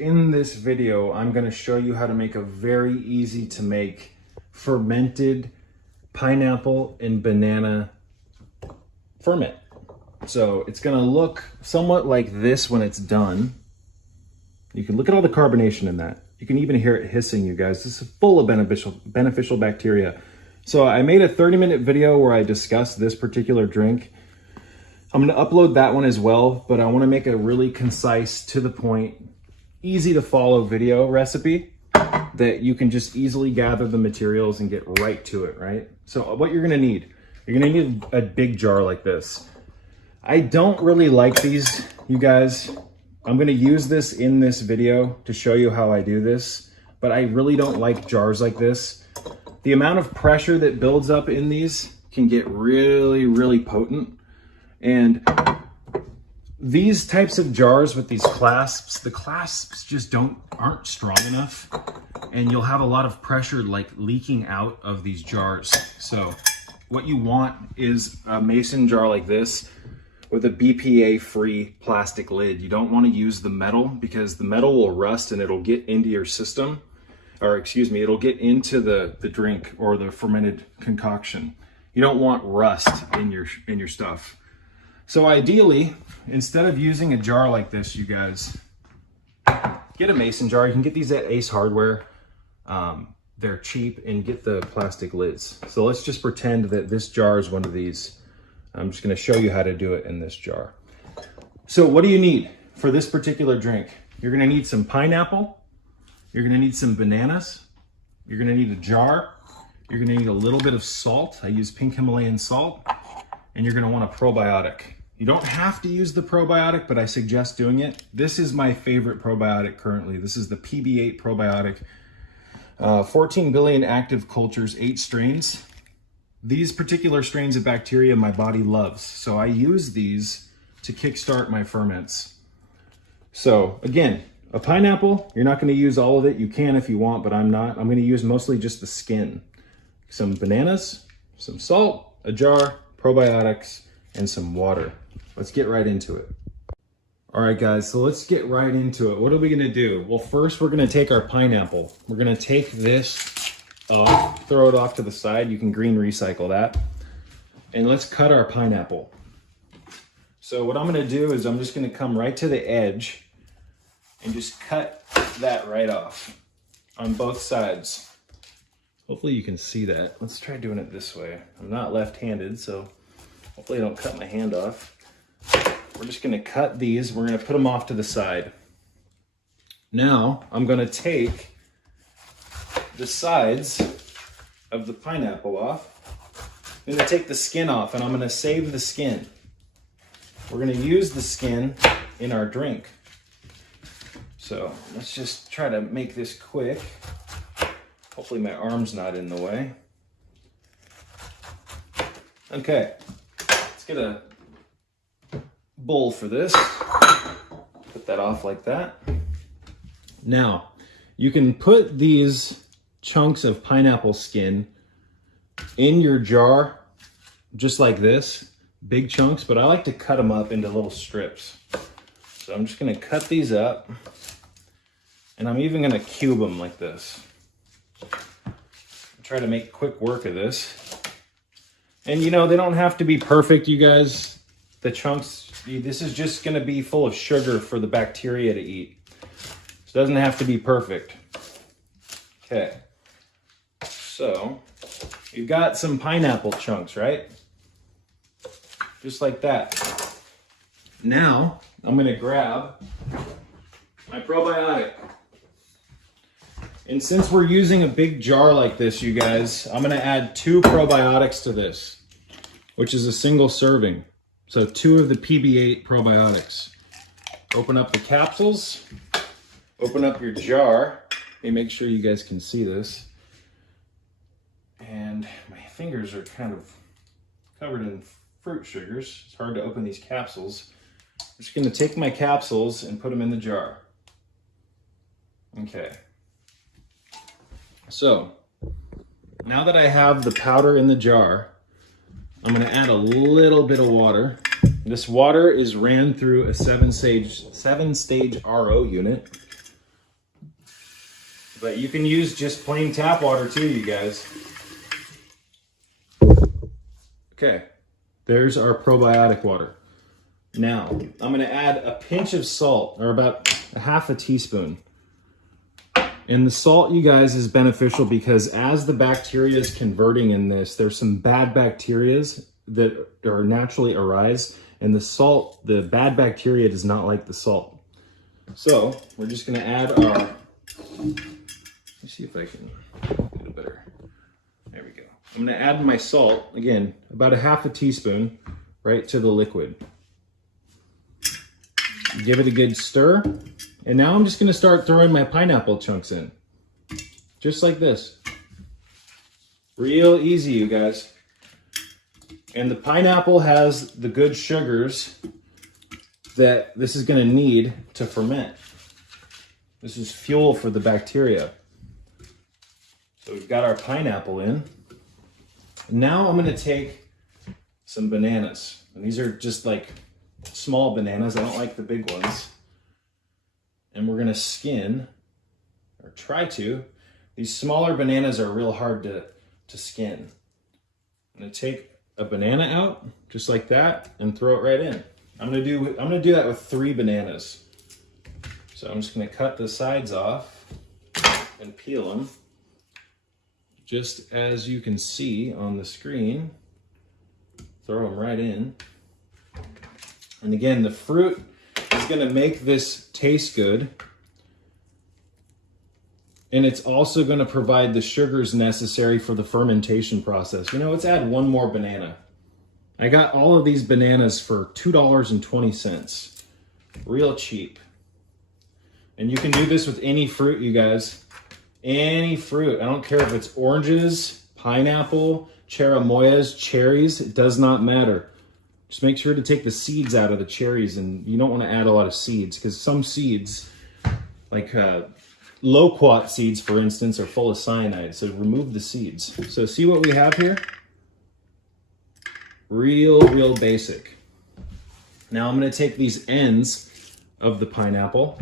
In this video, I'm going to show you how to make a very easy to make fermented pineapple and banana ferment. So it's going to look somewhat like this when it's done. You can look at all the carbonation in that. You can even hear it hissing, you guys. This is full of beneficial bacteria. So I made a 30-minute video where I discussed this particular drink. I'm going to upload that one as well, but I want to make a really concise, to the point, easy to follow video recipe that you can just easily gather the materials and get right to it, right? So what you're going to need a big jar like this. I don't really like these, you guys. I'm going to use this in this video to show you how I do this, but I really don't like jars like this. The amount of pressure that builds up in these can get really, really potent. And these types of jars with these clasps, the clasps just aren't strong enough, and you'll have a lot of pressure like leaking out of these jars. So what you want is a mason jar like this with a BPA-free plastic lid. You don't want to use the metal because the metal will rust and it'll get into your system, or excuse me, it'll get into the drink or the fermented concoction. You don't want rust in your stuff. So ideally, instead of using a jar like this, you guys, get a mason jar. You can get these at Ace Hardware. They're cheap, and get the plastic lids. So let's just pretend that this jar is one of these. I'm just gonna show you how to do it in this jar. So what do you need for this particular drink? You're gonna need some pineapple. You're gonna need some bananas. You're gonna need a jar. You're gonna need a little bit of salt. I use pink Himalayan salt. And you're gonna want a probiotic. You don't have to use the probiotic, but I suggest doing it. This is my favorite probiotic currently. This is the PB8 probiotic. 14 billion active cultures, 8 strains. These particular strains of bacteria my body loves. So I use these to kickstart my ferments. So again, a pineapple, you're not gonna use all of it. You can if you want, but I'm not. I'm gonna use mostly just the skin. Some bananas, some salt, a jar, probiotics, and some water. Let's get right into it. All right, guys, so let's get right into it. What are we gonna do? Well, first we're gonna take our pineapple. We're gonna take this off, throw it off to the side. You can green recycle that. And let's cut our pineapple. So what I'm gonna do is I'm just gonna come right to the edge and just cut that right off on both sides. Hopefully you can see that. Let's try doing it this way. I'm not left-handed, so hopefully I don't cut my hand off. We're just gonna cut these. We're gonna put them off to the side. Now, I'm gonna take the sides of the pineapple off. I'm gonna take the skin off, and I'm gonna save the skin. We're gonna use the skin in our drink. So let's just try to make this quick. Hopefully my arm's not in the way. Okay, let's get a bowl for this. Put that off like that. Now, you can put these chunks of pineapple skin in your jar, just like this, big chunks, but I like to cut them up into little strips. So I'm just gonna cut these up, and I'm even gonna cube them like this. Try to make quick work of this. And you know, they don't have to be perfect, you guys. The chunks, this is just gonna be full of sugar for the bacteria to eat. So it doesn't have to be perfect. Okay, so you've got some pineapple chunks, right? Just like that. Now, I'm gonna grab my probiotic. And since we're using a big jar like this, you guys, I'm gonna add 2 probiotics to this, which is a single serving. So 2 of the PB8 probiotics. Open up the capsules, open up your jar. Let me make sure you guys can see this. And my fingers are kind of covered in fruit sugars. It's hard to open these capsules. I'm just gonna take my capsules and put them in the jar. Okay. So now that I have the powder in the jar, I'm gonna add a little bit of water. This water is ran through a seven stage RO unit. But you can use just plain tap water too, you guys. Okay, there's our probiotic water. Now, I'm gonna add a pinch of salt, or about a half a teaspoon. And the salt, you guys, is beneficial because as the bacteria is converting in this, there's some bad bacteria that are naturally arise, and the salt, the bad bacteria does not like the salt. So we're just gonna add our, let me see if I can get it better. There we go. I'm gonna add my salt, again, about a half a teaspoon, right to the liquid. Give it a good stir. And now I'm just gonna start throwing my pineapple chunks in. Just like this. Real easy, you guys. And the pineapple has the good sugars that this is gonna need to ferment. This is fuel for the bacteria. So we've got our pineapple in. Now I'm gonna take some bananas. And these are just like small bananas. I don't like the big ones. And we're gonna skin, or try to. These smaller bananas are real hard to skin. I'm gonna take a banana out, just like that, and throw it right in. I'm gonna do that with 3 bananas. So I'm just gonna cut the sides off and peel them. Just as you can see on the screen, throw them right in. And again, the fruit is gonna make this taste good. And it's also gonna provide the sugars necessary for the fermentation process. You know, let's add 1 more banana. I got all of these bananas for $2.20. Real cheap. And you can do this with any fruit, you guys. Any fruit. I don't care if it's oranges, pineapple, cherimoyas, cherries, it does not matter. Just make sure to take the seeds out of the cherries, and you don't want to add a lot of seeds because some seeds, like loquat seeds, for instance, are full of cyanide. So remove the seeds. So see what we have here? Real basic. Now I'm going to take these ends of the pineapple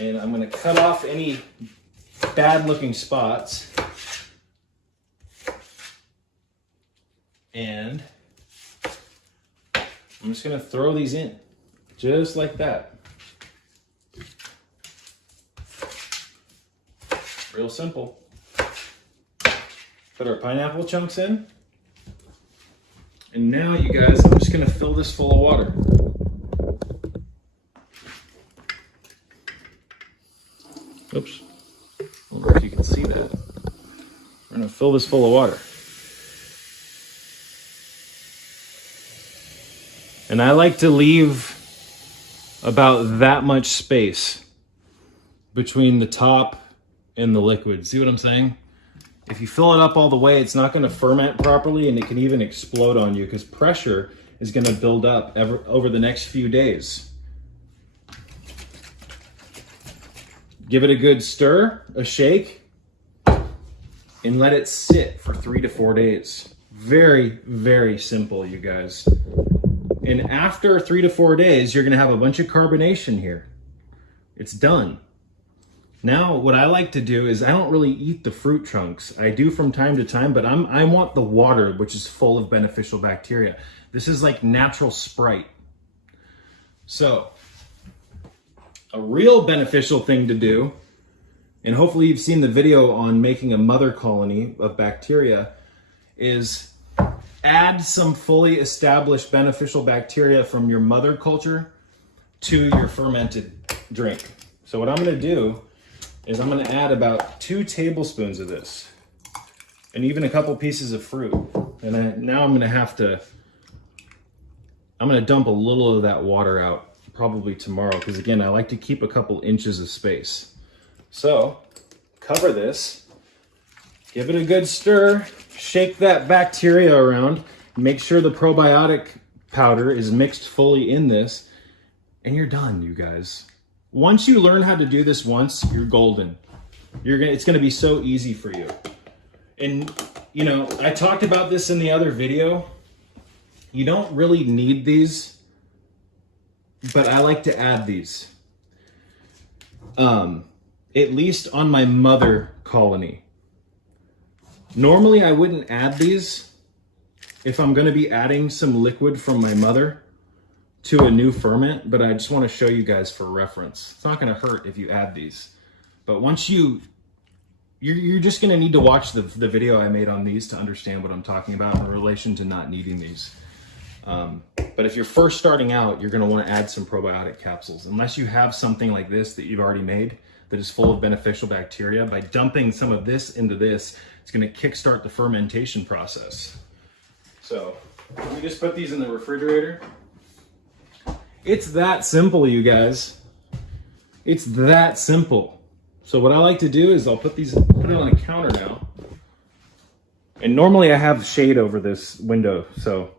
and I'm going to cut off any bad looking spots. And I'm just gonna throw these in, just like that. Real simple. Put our pineapple chunks in. And now, you guys, I'm just gonna fill this full of water. Oops, I don't know if you can see that. We're gonna fill this full of water. And I like to leave about that much space between the top and the liquid. See what I'm saying? If you fill it up all the way, it's not going to ferment properly, and it can even explode on you because pressure is going to build up over the next few days. Give it a good stir, a shake, and let it sit for 3 to 4 days. Very simple, you guys. And after 3 to 4 days, you're gonna have a bunch of carbonation here. It's done. Now, what I like to do is I don't really eat the fruit chunks. I do from time to time, but I want the water, which is full of beneficial bacteria. This is like natural Sprite. So, a real beneficial thing to do, and hopefully you've seen the video on making a mother colony of bacteria, is add some fully established beneficial bacteria from your mother culture to your fermented drink. So what I'm gonna do is I'm gonna add about 2 tablespoons of this and even a couple pieces of fruit. And now I'm gonna dump a little of that water out probably tomorrow, because again, I like to keep a couple inches of space. So cover this, give it a good stir, shake that bacteria around, make sure the probiotic powder is mixed fully in this, and you're done, you guys. Once you learn how to do this once, you're golden. It's gonna be so easy for you. And you know, I talked about this in the other video. You don't really need these, but I like to add these. at least on my mother colony. Normally I wouldn't add these if I'm going to be adding some liquid from my mother to a new ferment, but I just want to show you guys for reference. It's not going to hurt if you add these. But once you're just going to need to watch the video I made on these to understand what I'm talking about in relation to not needing these. But if you're first starting out, you're going to want to add some probiotic capsules. Unless you have something like this that you've already made that is full of beneficial bacteria, by dumping some of this into this, it's going to kickstart the fermentation process. So we just put these in the refrigerator. It's that simple, you guys. It's that simple. So what I like to do is I'll put it on a counter now. And normally I have shade over this window, so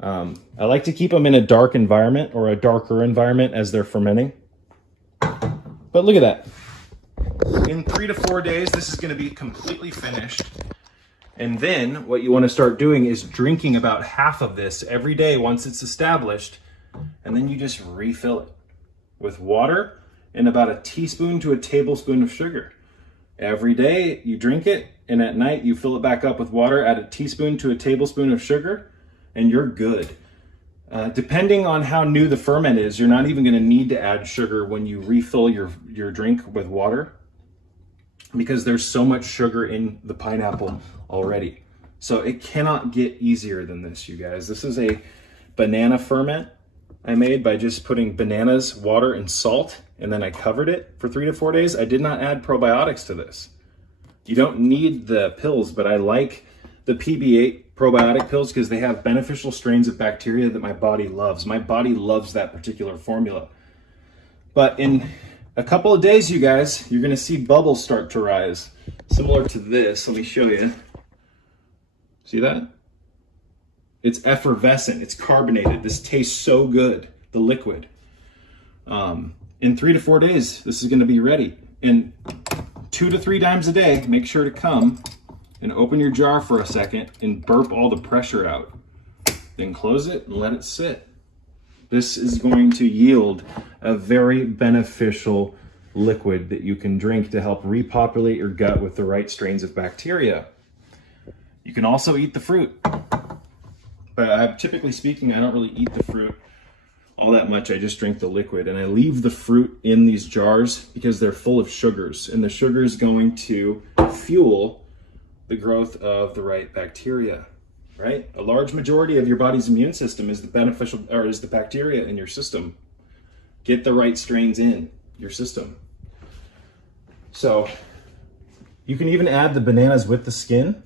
I like to keep them in a dark environment or a darker environment as they're fermenting. But look at that. In 3 to 4 days, this is going to be completely finished. And then what you want to start doing is drinking about half of this every day once it's established. And then you just refill it with water and about a teaspoon to a tablespoon of sugar. Every day you drink it, and at night you fill it back up with water, add a teaspoon to a tablespoon of sugar, and you're good. Depending on how new the ferment is, you're not even going to need to add sugar when you refill your drink with water, because there's so much sugar in the pineapple already. So it cannot get easier than this, you guys. This is a banana ferment I made by just putting bananas, water, and salt, and then I covered it for 3 to 4 days. I did not add probiotics to this. You don't need the pills, but I like the PB8 probiotic pills because they have beneficial strains of bacteria that my body loves. My body loves that particular formula. But in a couple of days, you guys, you're gonna see bubbles start to rise. Similar to this, let me show you. See that? It's effervescent, it's carbonated. This tastes so good, the liquid. In 3 to 4 days, this is gonna be ready. And 2 to 3 times a day, make sure to come and open your jar for a second and burp all the pressure out. Then close it and let it sit. This is going to yield a very beneficial liquid that you can drink to help repopulate your gut with the right strains of bacteria. You can also eat the fruit. But typically speaking, I don't really eat the fruit all that much. I just drink the liquid, and I leave the fruit in these jars because they're full of sugars, and the sugar is going to fuel the growth of the right bacteria, right? A large majority of your body's immune system is the bacteria in your system. Get the right strains in your system. So you can even add the bananas with the skin.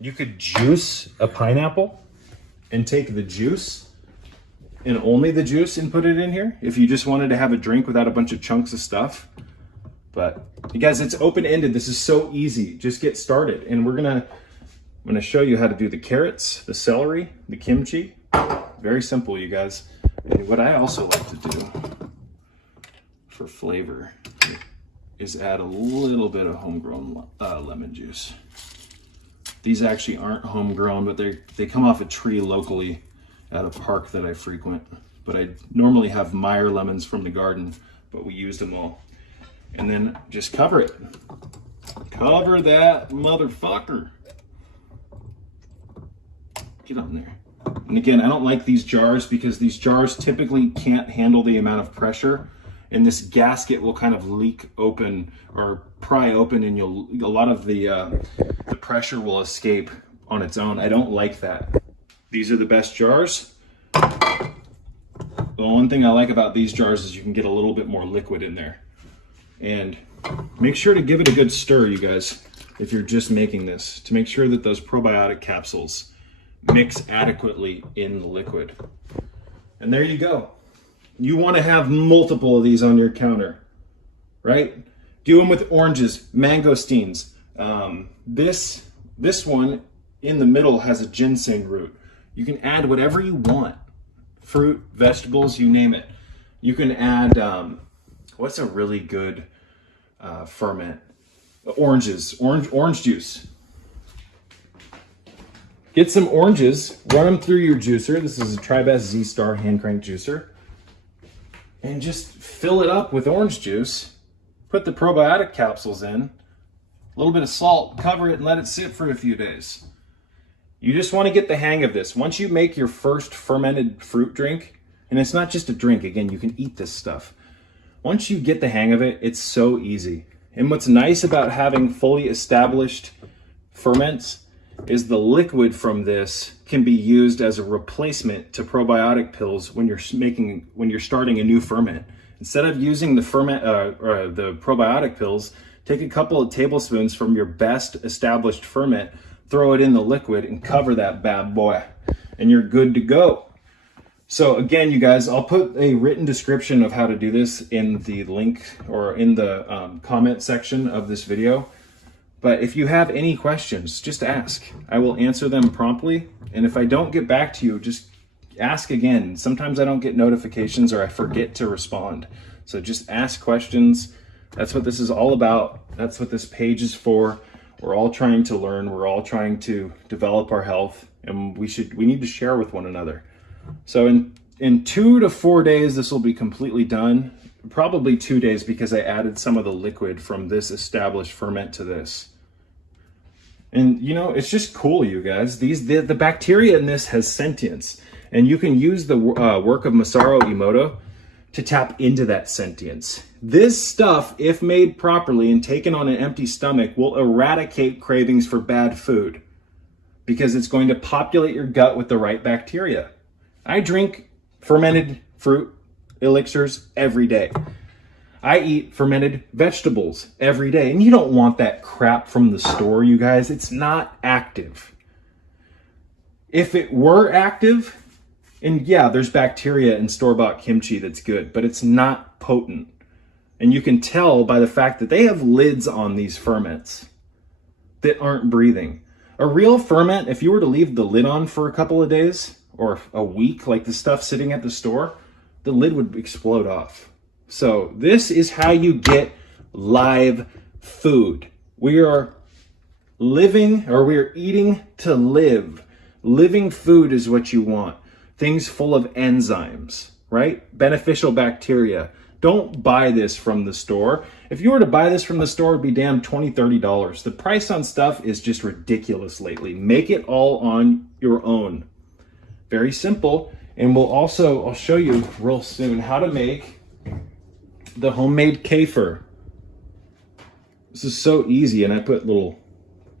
You could juice a pineapple and take the juice and only the juice and put it in here if you just wanted to have a drink without a bunch of chunks of stuff. But you guys, it's open-ended. This is so easy. Just get started. And I'm gonna show you how to do the carrots, the celery, the kimchi. Very simple, you guys. And what I also like to do for flavor is add a little bit of homegrown lemon juice. These actually aren't homegrown, but they come off a tree locally at a park that I frequent. But I normally have Meyer lemons from the garden, but we used them all. And then just cover it. Cover that motherfucker. Get on there. And again, I don't like these jars because these jars typically can't handle the amount of pressure, and this gasket will kind of leak open or pry open, and a lot of the pressure will escape on its own. I don't like that. These are the best jars. The one thing I like about these jars is you can get a little bit more liquid in there. And make sure to give it a good stir, you guys, if you're just making this, to make sure that those probiotic capsules mix adequately in the liquid. And there you go. You want to have multiple of these on your counter, right? Do them with oranges, mangosteens. This one in the middle has a ginseng root. You can add whatever you want. Fruit, vegetables, you name it. You can add, what's a really good ferment? Oranges, orange juice. Get some oranges, run them through your juicer. This is a Tribest Z-Star hand crank juicer. And just fill it up with orange juice put the probiotic capsules in, a little bit of salt, cover it and let it sit for a few days. You just want to get the hang of this. Once you make your first fermented fruit drink, and it's not just a drink, again, you can eat this stuff. Once you get the hang of it, it's so easy. And what's nice about having fully established ferments is the liquid from this can be used as a replacement to probiotic pills when you're starting a new ferment. Instead of using the the probiotic pills, take a couple of tablespoons from your best established ferment, throw it in the liquid and cover that bad boy, and you're good to go. So again, you guys, I'll put a written description of how to do this in the link or in the comment section of this video. But if you have any questions, just ask. I will answer them promptly. And if I don't get back to you, just ask again. Sometimes I don't get notifications or I forget to respond. So just ask questions. That's what this is all about. That's what this page is for. We're all trying to learn. We're all trying to develop our health, and we need to share with one another. So in 2 to 4 days, this will be completely done. Probably 2 days because I added some of the liquid from this established ferment to this. And you know, it's just cool, you guys. The bacteria in this has sentience, and you can use the work of Masaru Emoto to tap into that sentience. This stuff, if made properly and taken on an empty stomach, will eradicate cravings for bad food because it's going to populate your gut with the right bacteria. I drink fermented fruit elixirs every day. I eat fermented vegetables every day, and you don't want that crap from the store, you guys. It's not active. If it were active, and yeah, there's bacteria in store-bought kimchi that's good, but it's not potent. And you can tell by the fact that they have lids on these ferments that aren't breathing. A real ferment, if you were to leave the lid on for a couple of days or a week, like the stuff sitting at the store, the lid would explode off. So this is how you get live food. We are living, or we are eating to live. Living food is what you want. Things full of enzymes, right? Beneficial bacteria. Don't buy this from the store. If you were to buy this from the store, it'd be damn $20, $30. The price on stuff is just ridiculous lately. Make it all on your own. Very simple. And I'll show you real soon how to make the homemade kefir. This is so easy, and I put little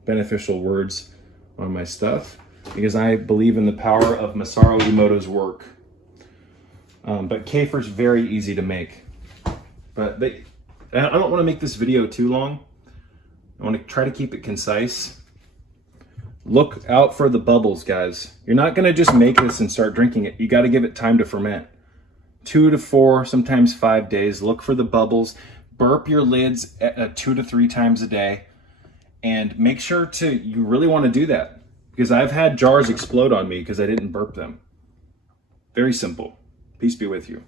beneficial words on my stuff because I believe in the power of Masaru Emoto's work. But kefir is very easy to make. But I don't want to make this video too long. I want to try to keep it concise. Look out for the bubbles, guys. You're not going to just make this and start drinking it. You got to give it time to ferment. 2 to 4, sometimes 5 days. Look for the bubbles. Burp your lids 2 to 3 times a day. And make sure you really want to do that, because I've had jars explode on me because I didn't burp them. Very simple. Peace be with you.